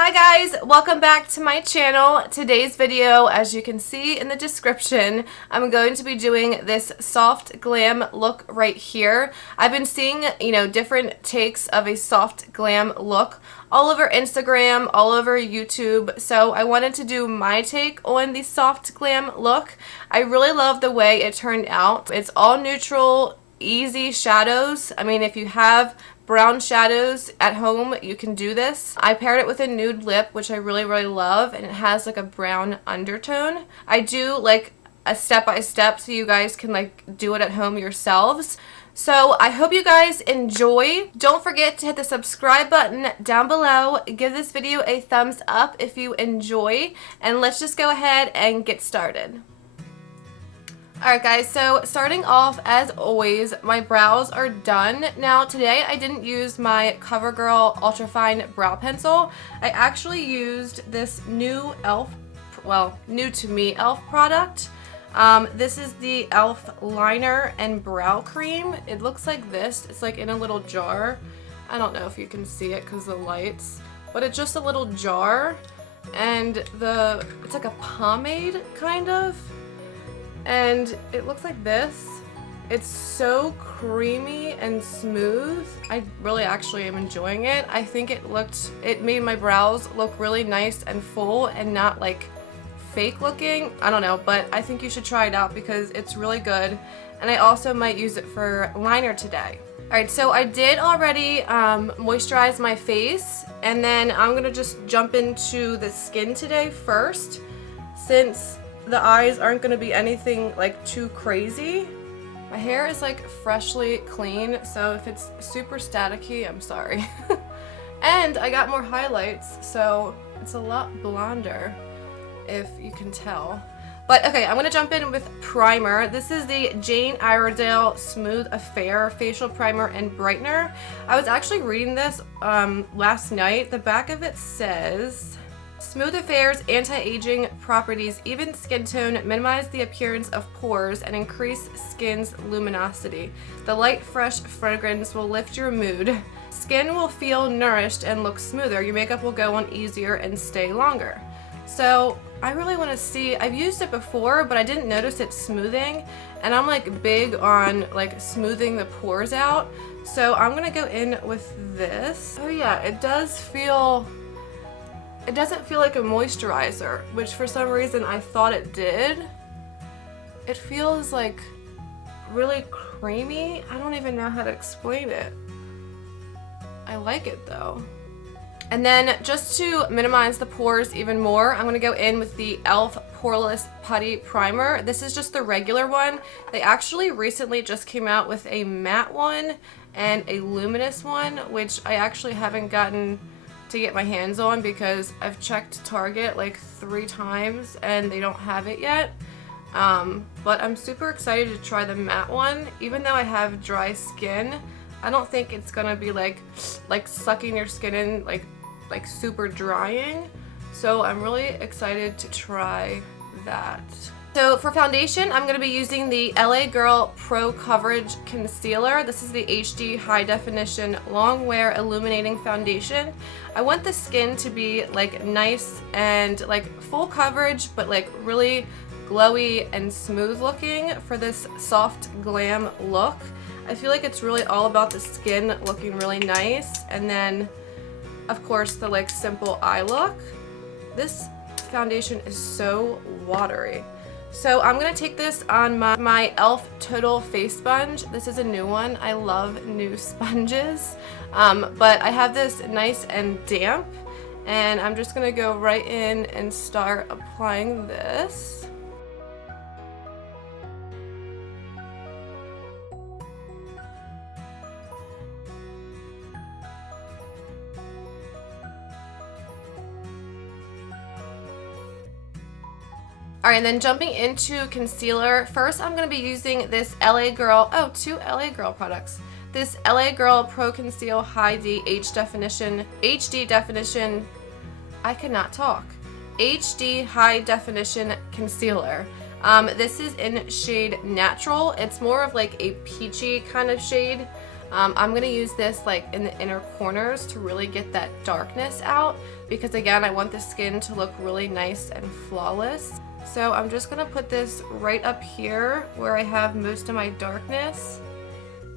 Hi guys, welcome back to my channel. Today's video, as you can see in the description, I'm going to be doing this soft glam look right here. I've been seeing, different takes of a soft glam look all over Instagram, all over YouTube, so I wanted to do my take on the soft glam look. I really love the way it turned out. It's all neutral, easy shadows. I mean, if you have brown shadows at home, you can do this. I paired it with a nude lip, which I really love, and it has like a brown undertone. I do like a step-by-step so you guys can like do it at home yourselves. So I hope you guys enjoy. Don't forget to hit the subscribe button down below. Give this video a thumbs up if you enjoy, and let's just go ahead and get started. Alright guys, so starting off, as always, my brows are done. Now today I didn't use my CoverGirl Ultrafine Brow Pencil. I actually used this new e.l.f., well, new to me e.l.f. product. This is the e.l.f. Liner and Brow Cream. It looks like this. It's like in a little jar. I don't know if you can see it because of the lights, but it's just a little jar, and it's like a pomade kind of. And it looks like this. It's so creamy and smooth. I really actually am enjoying it. I think it made my brows look really nice and full and not like fake looking. I don't know, but I think you should try it out because it's really good. And I also might use it for liner today. Alright, so I did already moisturize my face, and then I'm gonna just jump into the skin today first, since the eyes aren't going to be anything like too crazy. My hair is like freshly clean, so if it's super staticky, I'm sorry. And I got more highlights, so it's a lot blonder, if you can tell. But okay, I'm going to jump in with primer. This is the Jane Iredale Smooth Affair Facial Primer and Brightener. I was actually reading this last night. The back of it says, Smooth Affair's anti-aging properties, even skin tone, minimize the appearance of pores and increase skin's luminosity. The light, fresh fragrance will lift your mood. Skin will feel nourished and look smoother. Your makeup will go on easier and stay longer. So I really want to see, I've used it before, but I didn't notice it smoothing, and I'm like big on like smoothing the pores out. So I'm gonna go in with this. Oh yeah, it doesn't feel like a moisturizer, which for some reason I thought it did. It feels like really creamy. I don't even know how to explain it. I like it though. And then just to minimize the pores even more, I'm gonna go in with the e.l.f. Poreless Putty Primer. This is just the regular one. They actually recently just came out with a matte one and a luminous one, which I actually haven't gotten to get my hands on because I've checked Target like 3 times and they don't have it yet. But I'm super excited to try the matte one. Even though I have dry skin, I don't think it's gonna be like sucking your skin in like super drying. So I'm really excited to try that. So for foundation, I'm going to be using the LA Girl Pro Coverage Concealer. This is the HD High Definition Long Wear Illuminating Foundation. I want the skin to be like nice and like full coverage, but like really glowy and smooth looking for this soft glam look. I feel like it's really all about the skin looking really nice, and then of course the like simple eye look. This foundation is so watery. So I'm going to take this on my e.l.f. Total Face Sponge. This is a new one. I love new sponges. But I have this nice and damp, and I'm just going to go right in and start applying this. Alright, and then jumping into concealer, first I'm going to be using this LA Girl, two LA Girl products. This LA Girl Pro Conceal HD Definition, I cannot talk, HD High Definition Concealer. This is in shade Natural. It's more of like a peachy kind of shade. I'm gonna use this like in the inner corners to really get that darkness out, because again, I want the skin to look really nice and flawless. So I'm just gonna put this right up here where I have most of my darkness,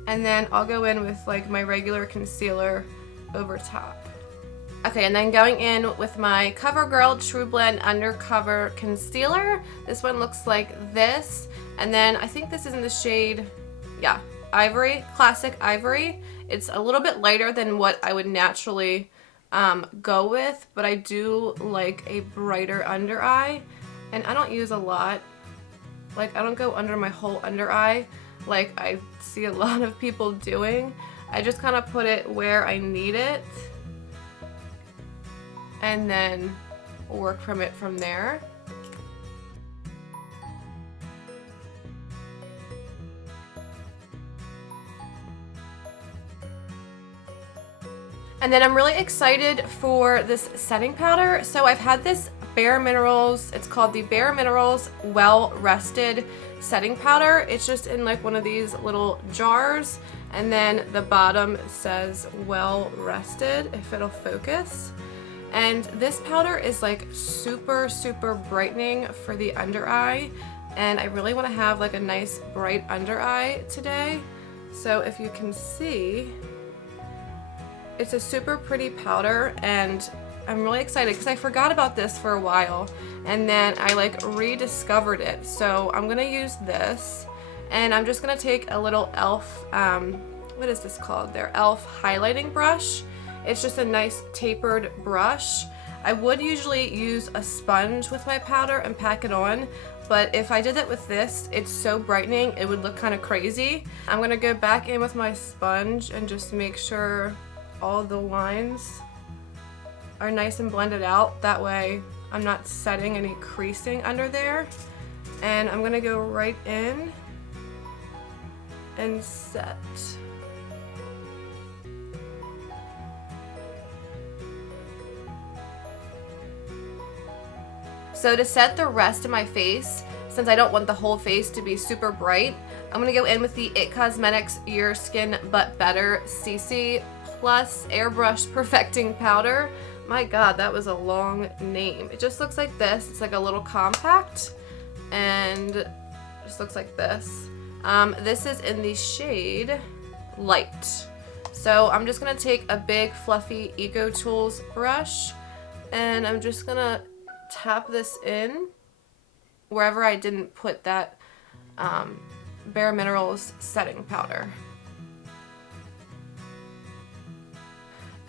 and then I'll go in with like my regular concealer over top. Okay, and then going in with my CoverGirl True Blend Undercover Concealer. This one looks like this, and then I think this is in the shade, yeah, Ivory, Classic Ivory. It's a little bit lighter than what I would naturally go with, but I do like a brighter under eye, and I don't use a lot. Like, I don't go under my whole under eye like I see a lot of people doing. I just kind of put it where I need it and then work from it from there. And then I'm really excited for this setting powder. So I've had this Bare Minerals, it's called the Bare Minerals Well Rested Setting Powder. It's just in like one of these little jars, and then the bottom says Well Rested, if it'll focus. And this powder is like super, super brightening for the under eye, and I really want to have like a nice bright under eye today. So if you can see, it's a super pretty powder, and I'm really excited because I forgot about this for a while, and then I like rediscovered it. So I'm gonna use this, and I'm just gonna take a little e.l.f. What is this called? Their e.l.f. highlighting brush. It's just a nice tapered brush. I would usually use a sponge with my powder and pack it on, but if I did it with this, it's so brightening, it would look kind of crazy. I'm gonna go back in with my sponge and just make sure all the lines are nice and blended out. That way I'm not setting any creasing under there. And I'm gonna go right in and set. So to set the rest of my face, since I don't want the whole face to be super bright, I'm gonna go in with the IT Cosmetics Your Skin But Better CC Plus Airbrush Perfecting Powder. My God, that was a long name. It just looks like this. It's like a little compact, and it just looks like this. This is in the shade Light. So I'm just gonna take a big fluffy Eco Tools brush, and I'm just gonna tap this in wherever I didn't put that Bare Minerals setting powder.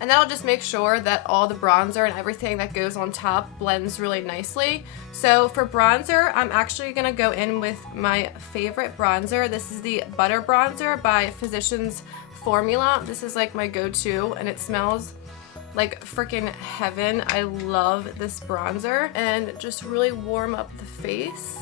And that'll just make sure that all the bronzer and everything that goes on top blends really nicely. So for bronzer, I'm actually gonna go in with my favorite bronzer. This is the Butter Bronzer by Physicians Formula. This is like my go-to, and it smells like freaking heaven. I love this bronzer, and just really warm up the face.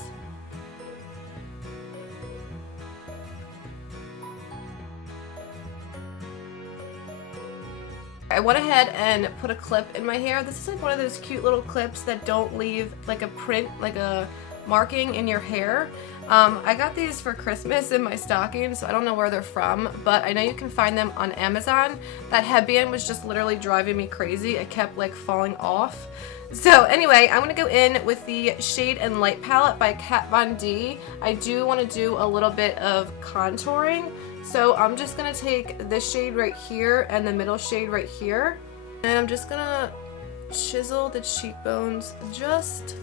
I went ahead and put a clip in my hair. This is like one of those cute little clips that don't leave like a print, like a marking in your hair. I got these for Christmas in my stocking, so I don't know where they're from, but I know you can find them on Amazon. That headband was just literally driving me crazy. It kept like falling off. So anyway, I'm gonna go in with the Shade and Light palette by Kat Von D. I do want to do a little bit of contouring, so I'm just gonna take this shade right here and the middle shade right here, and I'm just gonna chisel the cheekbones just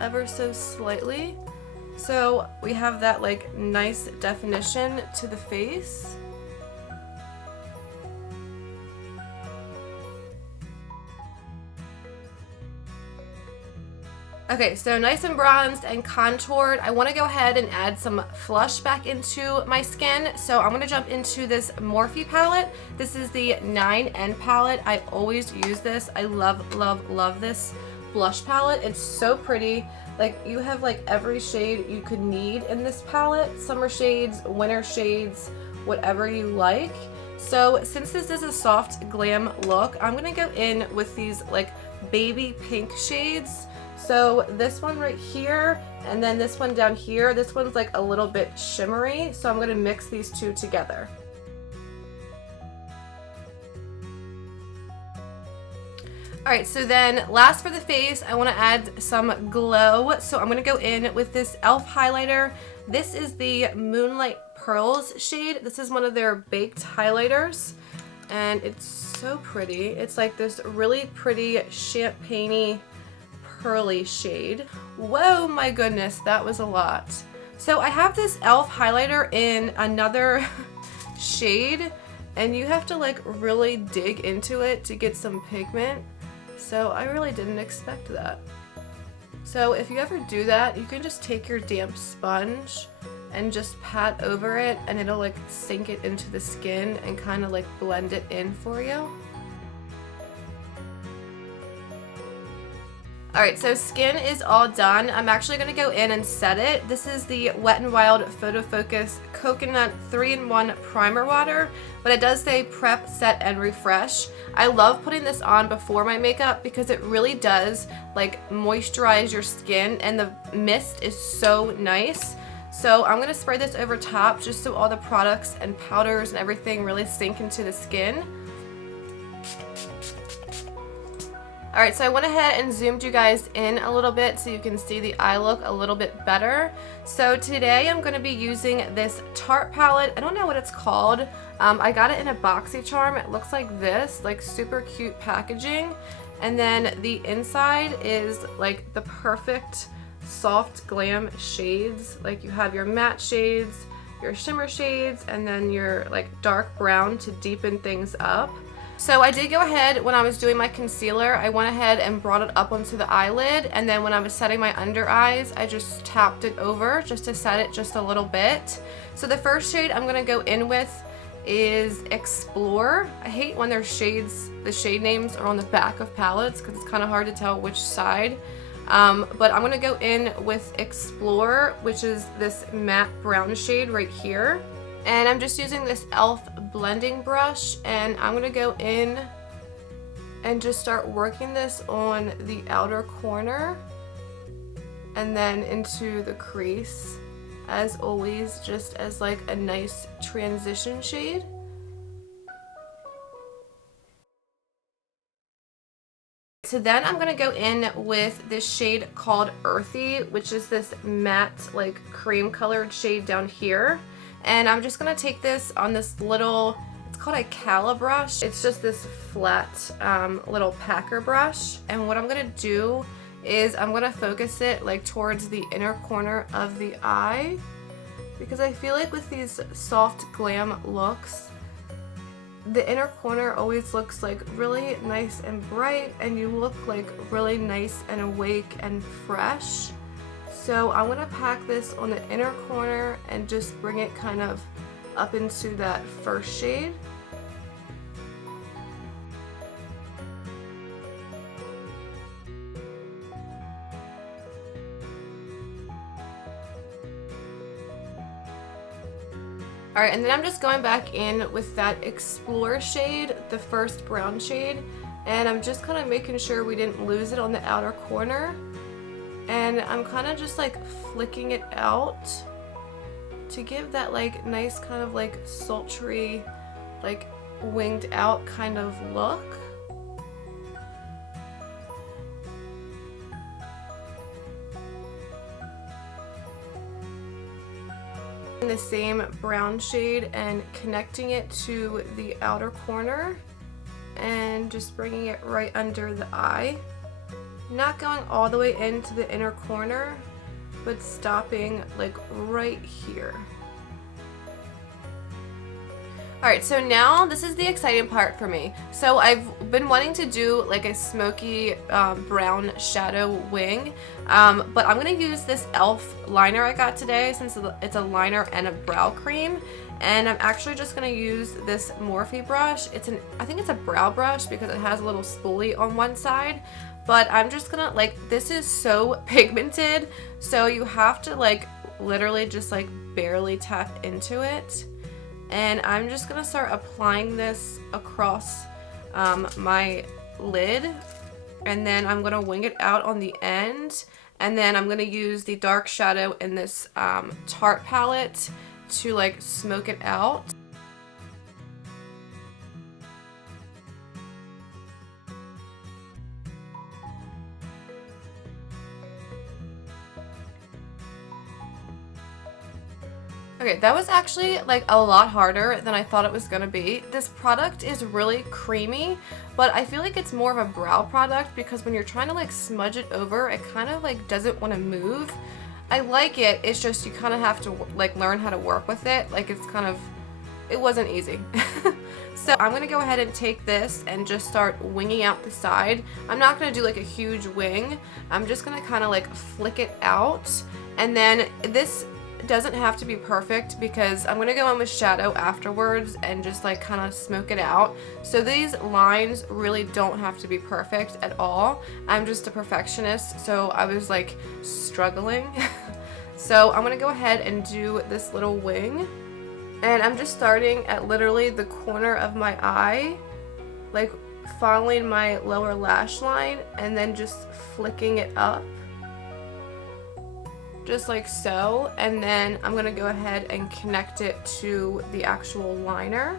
ever so slightly, so we have that like nice definition to the face. Okay, so nice and bronzed and contoured. I want to go ahead and add some flush back into my skin. So I'm going to jump into this Morphe palette. This is the 9N palette. I always use this. I love, love, love this blush palette. It's so pretty. Like, you have like every shade you could need in this palette. Summer shades, winter shades, whatever you like. So since this is a soft glam look, I'm going to go in with these like baby pink shades. So this one right here, and then this one down here, this one's like a little bit shimmery, so I'm going to mix these two together. Alright, so then last for the face, I want to add some glow. So I'm going to go in with this e.l.f. highlighter. This is the Moonlight Pearls shade. This is one of their baked highlighters. And it's so pretty. It's like this really pretty champagne-y pearly shade. Whoa, my goodness, that was a lot. So I have this e.l.f. highlighter in another shade, and you have to like really dig into it to get some pigment. So I really didn't expect that. So if you ever do that, you can just take your damp sponge and just pat over it, and it'll like sink it into the skin and kind of like blend it in for you. Alright, so skin is all done. I'm actually going to go in and set it. This is the Wet n Wild Photo Focus Coconut 3-in-1 Primer Water, but it does say prep, set, and refresh. I love putting this on before my makeup because it really does like moisturize your skin, and the mist is so nice. So I'm going to spray this over top just so all the products and powders and everything really sink into the skin. Alright, so I went ahead and zoomed you guys in a little bit so you can see the eye look a little bit better. So today I'm going to be using this Tarte palette. I don't know what it's called. I got it in a BoxyCharm. It looks like this, like super cute packaging. And then the inside is like the perfect soft glam shades. Like you have your matte shades, your shimmer shades, and then your like dark brown to deepen things up. So I did go ahead when I was doing my concealer, I went ahead and brought it up onto the eyelid, and then when I was setting my under eyes, I just tapped it over just to set it just a little bit. So the first shade I'm going to go in with is Explore. I hate when their shades, the shade names are on the back of palettes because it's kind of hard to tell which side. But I'm going to go in with Explore, which is this matte brown shade right here. And I'm just using this e.l.f. blending brush, and I'm going to go in and just start working this on the outer corner and then into the crease, as always, just as like a nice transition shade. So then I'm going to go in with this shade called Earthy, which is this matte like cream colored shade down here. And I'm just going to take this on this little, it's called a Cala brush. It's just this flat little packer brush. And what I'm going to do is I'm going to focus it like towards the inner corner of the eye. Because I feel like with these soft glam looks, the inner corner always looks like really nice and bright, and you look like really nice and awake and fresh. So I'm going to pack this on the inner corner and just bring it kind of up into that first shade. Alright, and then I'm just going back in with that Explore shade, the first brown shade, and I'm just kind of making sure we didn't lose it on the outer corner. And I'm kind of just like flicking it out to give that like nice kind of like sultry, like winged out kind of look. In the same brown shade and connecting it to the outer corner and just bringing it right under the eye. Not going all the way into the inner corner, but stopping like right here. Alright, so now this is the exciting part for me. So I've been wanting to do like a smoky brown shadow wing, but I'm going to use this e.l.f. liner I got today since it's a liner and a brow cream. And I'm actually just going to use this Morphe brush. I think it's a brow brush because it has a little spoolie on one side. But I'm just gonna, like, this is so pigmented, so you have to like literally just like barely tap into it. And I'm just gonna start applying this across my lid, and then I'm gonna wing it out on the end, and then I'm gonna use the dark shadow in this Tarte palette to like smoke it out. Okay, that was actually like a lot harder than I thought it was gonna be. This product is really creamy, but I feel like it's more of a brow product because when you're trying to like smudge it over, it kind of like doesn't want to move. I like it, it's just you kind of have to like learn how to work with it. Like it's kind of, it wasn't easy. So I'm gonna go ahead and take this and just start winging out the side. I'm not gonna do like a huge wing. I'm just gonna kind of like flick it out. And then this doesn't have to be perfect because I'm gonna go in with shadow afterwards and just like kind of smoke it out. So these lines really don't have to be perfect at all. I'm just a perfectionist, so I was like struggling. So I'm gonna go ahead and do this little wing. And I'm just starting at literally the corner of my eye, like following my lower lash line and then just flicking it up. Just like so. And then I'm gonna go ahead and connect it to the actual liner.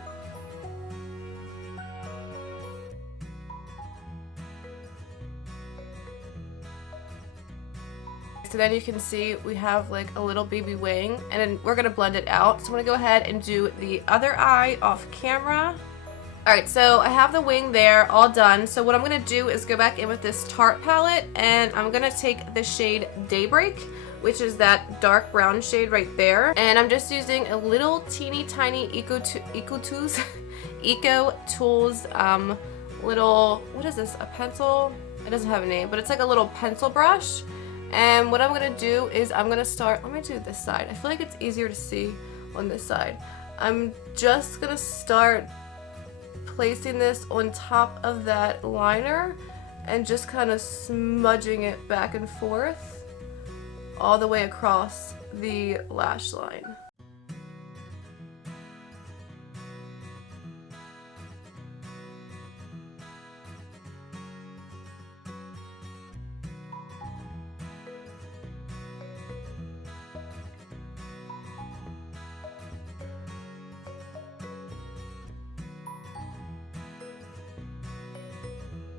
So then you can see we have like a little baby wing, and then we're gonna blend it out. So I'm gonna go ahead and do the other eye off camera. Alright, so I have the wing there all done. So what I'm gonna do is go back in with this Tarte palette, and I'm gonna take the shade Daybreak, which is that dark brown shade right there. And I'm just using a little teeny tiny Eco Tools little, what is this, a pencil? It doesn't have a name, but it's like a little pencil brush. And what I'm gonna do is I'm gonna start, let me do this side. I feel like it's easier to see on this side. I'm just gonna start placing this on top of that liner and just kind of smudging it back and forth all the way across the lash line.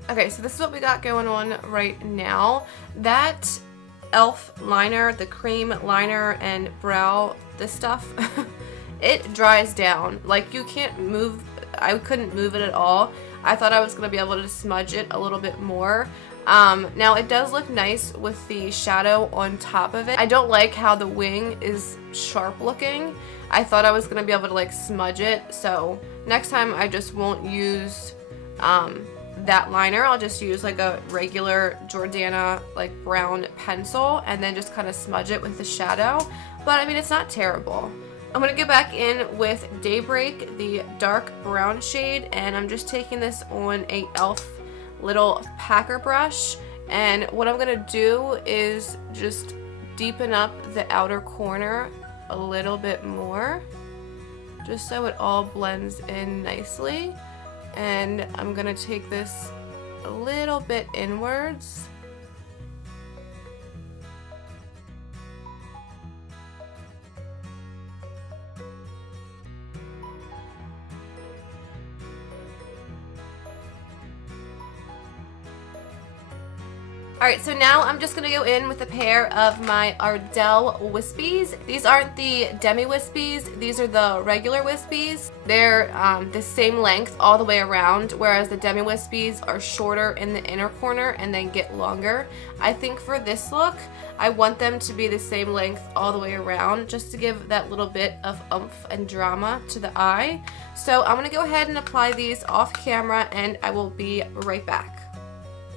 Okay, so this is what we got going on right now. That e.l.f. liner, the cream liner and brow, this stuff, it dries down. Like you can't move, I couldn't move it at all. I thought I was gonna be able to smudge it a little bit more. Now it does look nice with the shadow on top of it. I don't like how the wing is sharp looking. I thought I was gonna be able to like smudge it, so next time I just won't use that liner. I'll just use like a regular Jordana like brown pencil and then just kind of smudge it with the shadow. But I mean, it's not terrible. I'm gonna go back in with Daybreak, the dark brown shade, and I'm just taking this on a e.l.f. little packer brush. And what I'm gonna do is just deepen up the outer corner a little bit more, just so it all blends in nicely. And I'm gonna take this a little bit inwards. Alright, so now I'm just going to go in with a pair of my Ardell Wispies. These aren't the Demi Wispies, these are the regular Wispies. They're the same length all the way around, whereas the Demi Wispies are shorter in the inner corner and then get longer. I think for this look, I want them to be the same length all the way around, just to give that little bit of oomph and drama to the eye. So I'm going to go ahead and apply these off camera, and I will be right back.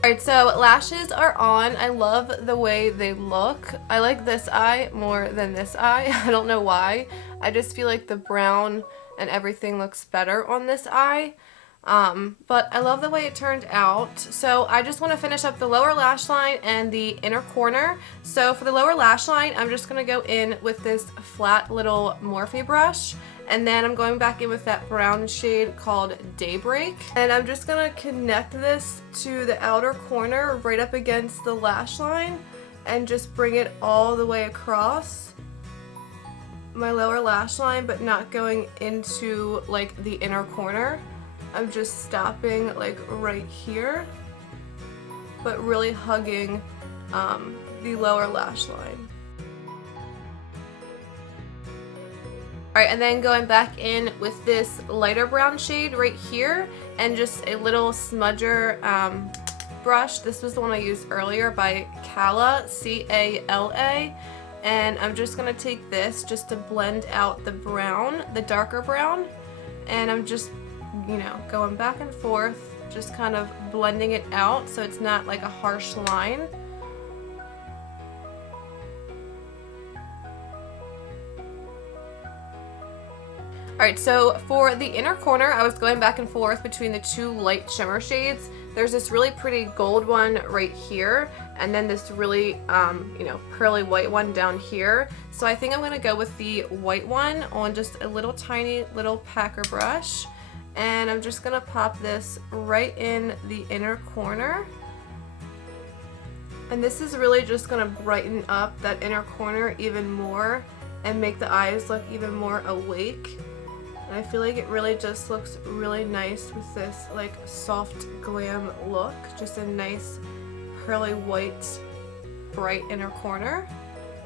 Alright, so lashes are on. I love the way they look. I like this eye more than this eye. I don't know why. I just feel like the brown and everything looks better on this eye. But I love the way it turned out. So I just want to finish up the lower lash line and the inner corner. So for the lower lash line, I'm just going to go in with this flat little Morphe brush. And then I'm going back in with that brown shade called Daybreak. And I'm just going to connect this to the outer corner right up against the lash line and just bring it all the way across my lower lash line, but not going into like the inner corner. I'm just stopping like right here, but really hugging the lower lash line. Alright, and then going back in with this lighter brown shade right here, and just a little smudger brush. This was the one I used earlier by Cala, C-A-L-A. And I'm just going to take this just to blend out the brown, the darker brown. And I'm just, you know, going back and forth, just kind of blending it out so it's not like a harsh line. Alright, so for the inner corner, I was going back and forth between the two light shimmer shades. There's this really pretty gold one right here, and then this really, you know, pearly white one down here. So I think I'm going to go with the white one on just a little tiny little packer brush. And I'm just going to pop this right in the inner corner. And this is really just going to brighten up that inner corner even more and make the eyes look even more awake. And I feel like it really just looks really nice with this like soft glam look. Just a nice pearly white bright inner corner.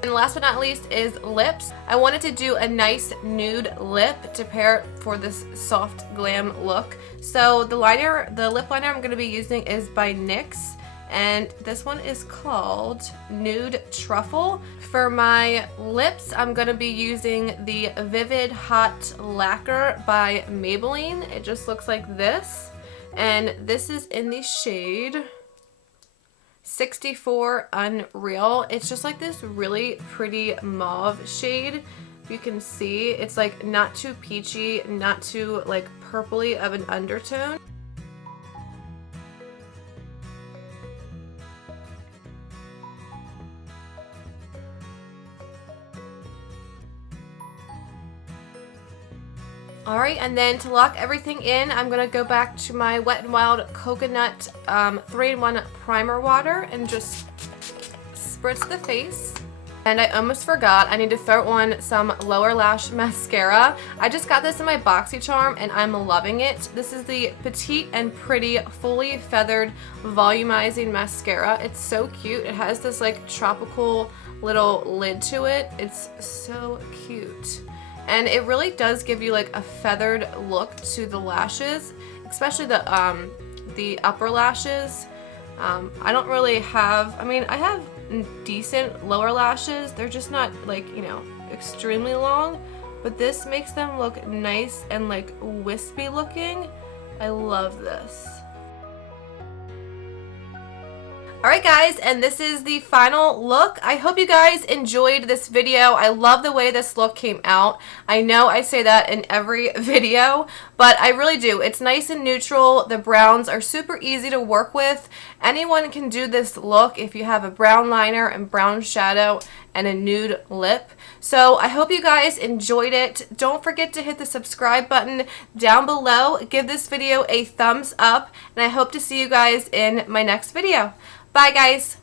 And last but not least is lips. I wanted to do a nice nude lip to pair for this soft glam look. So the lip liner I'm going to be using is by NYX. And this one is called Nude Truffle. For my lips, I'm going to be using the Vivid Hot Lacquer by Maybelline. It just looks like this. And this is in the shade 64 Unreal. It's just like this really pretty mauve shade. You can see it's like not too peachy, not too like purpley of an undertone. Alright, and then to lock everything in, I'm going to go back to my Wet n Wild Coconut 3-in-1 Primer Water and just spritz the face. And I almost forgot, I need to throw on some lower lash mascara. I just got this in my BoxyCharm and I'm loving it. This is the Petite and Pretty Fully Feathered Volumizing Mascara. It's so cute. It has this like tropical little lid to it. It's so cute. And it really does give you like a feathered look to the lashes, especially the upper lashes. I don't really have, I mean, I have decent lower lashes. They're just not like, you know, extremely long, but this makes them look nice and like wispy looking. I love this. Alright guys, and this is the final look. I hope you guys enjoyed this video. I love the way this look came out. I know I say that in every video, but I really do. It's nice and neutral. The browns are super easy to work with. Anyone can do this look if you have a brown liner and brown shadow and a nude lip. So I hope you guys enjoyed it. Don't forget to hit the subscribe button down below. Give this video a thumbs up, and I hope to see you guys in my next video. Bye guys!